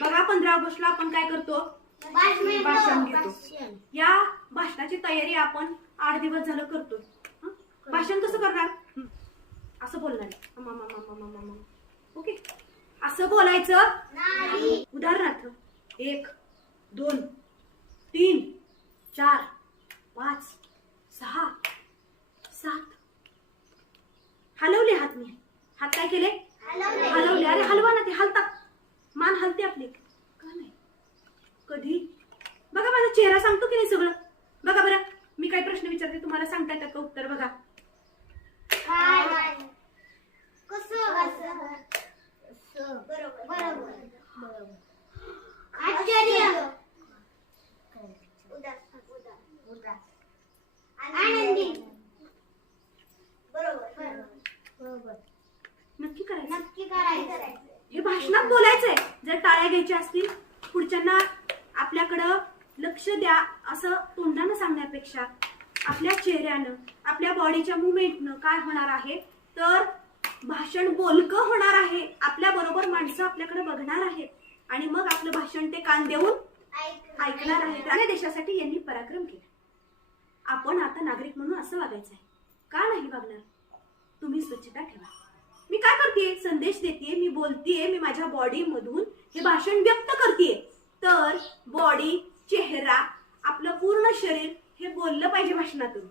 बघा 15 ऑगस्टला आपण काय करतो, भाषण देतो. या भाषणाची तयारी आपण 8 दिवस झालं करतो. भाषण कसं करणार, असं बोलणार. ओके, असं बोलायचं नाही. उदाहरणार्थ 1 2 3 4 5 6 7 हलवले हात. मी हात काय केले, हलवले. अरे हलवा ना, ते हलतात, मान हलते आपली. का नाही कधी बघा, माझा चेहरा सांगतो की नाही सगळं. बघा बरं, मी काय प्रश्न विचारते, तुम्हाला सांगता येतात का उत्तर. बघा आनंदी. नक्की करायचं. नक्की करायचं. हे भाषणात बोलायचंय. जर टाळ्या घ्यायच्या असतील, पुढच्यांना आपल्याकडं लक्ष द्या असं तोंडानं सांगण्यापेक्षा आपल्या चेहऱ्यानं, आपल्या बॉडीच्या मुवमेंटनं काय होणार आहे, तर भाषण बोलकं होणार आहे. आपल्या बरोबर माणसं आपल्याकडे बघणार आहेत आणि मग आपलं भाषण ते कान देऊन ऐकणार आहेत. आपल्या देशासाठी यांनी पराक्रम केला. आपण आता नागरिक म्हणून असं वागायचंय. का नाही वागणार. तुम्ही स्वच्छता ठेवा. मी काय करतेय, संदेश देतेय, मी बोलतेय, मी माझ्या बॉडी मधून हे भाषण व्यक्त करतेय. तर बॉडी, चेहरा, आपलं पूर्ण शरीर हे बोललं पाहिजे भाषणातून.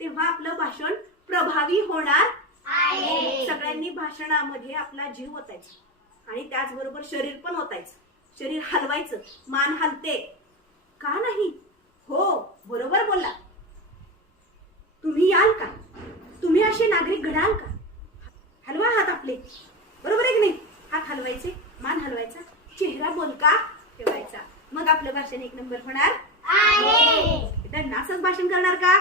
तेव्हा आपलं भाषण प्रभावी होणार आहे. सगळ्यांनी भाषणामध्ये आपला जीव ओतायचा आणि त्याचबरोबर शरीर पण ओतायचं. शरीर हलवायचं, मान हलते. का नाही, हो बरोबर बोलला. तुम्ही याल का, तुम्ही असे नागरिक घडाल का. हलवा हात आपले, बरोबर आहे की नाही. हात हलवायचे, मान हलवायचा, चेहरा बोलका ठेवायचा. मग आपलं भाषण 1 नंबर होणार आहे. असंच भाषण करणार का.